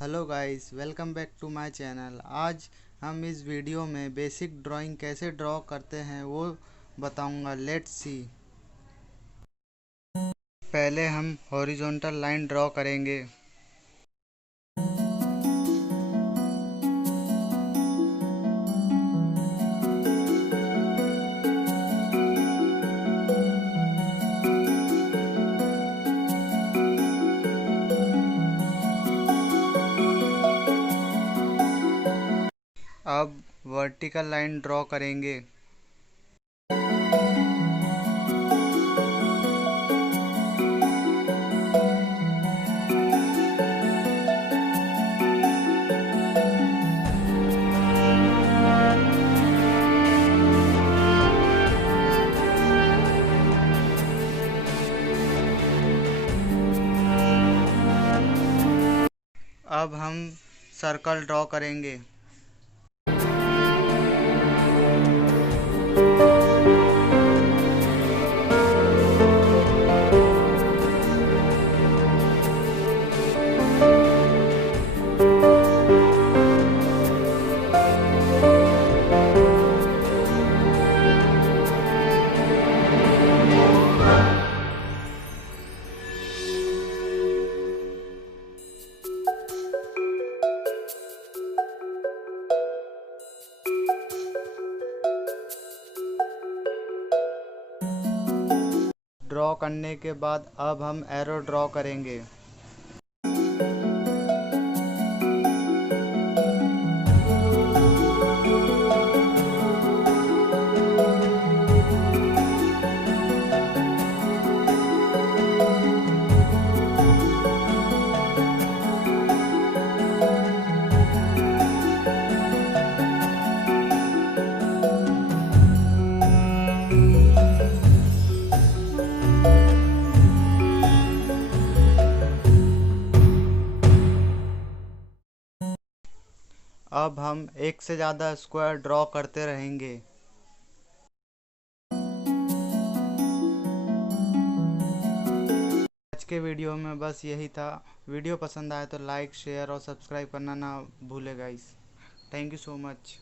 Hello guys, welcome back to my channel. आज हम इस वीडियो में बेसिक ड्राइंग कैसे ड्रॉ करते हैं वो बताऊंगा। Let's see. पहले हम हॉरिजॉन्टल लाइन ड्रॉ करेंगे। अब वर्टिकल लाइन ड्रॉ करेंगे। अब हम सर्कल ड्रॉ करेंगे। ड्रॉ करने के बाद अब हम एरो ड्रॉ करेंगे। अब हम एक से ज़्यादा स्क्वायर ड्रॉ करते रहेंगे। आज के वीडियो में बस यही था। वीडियो पसंद आए तो लाइक, शेयर और सब्सक्राइब करना ना भूले guys. Thank you so much.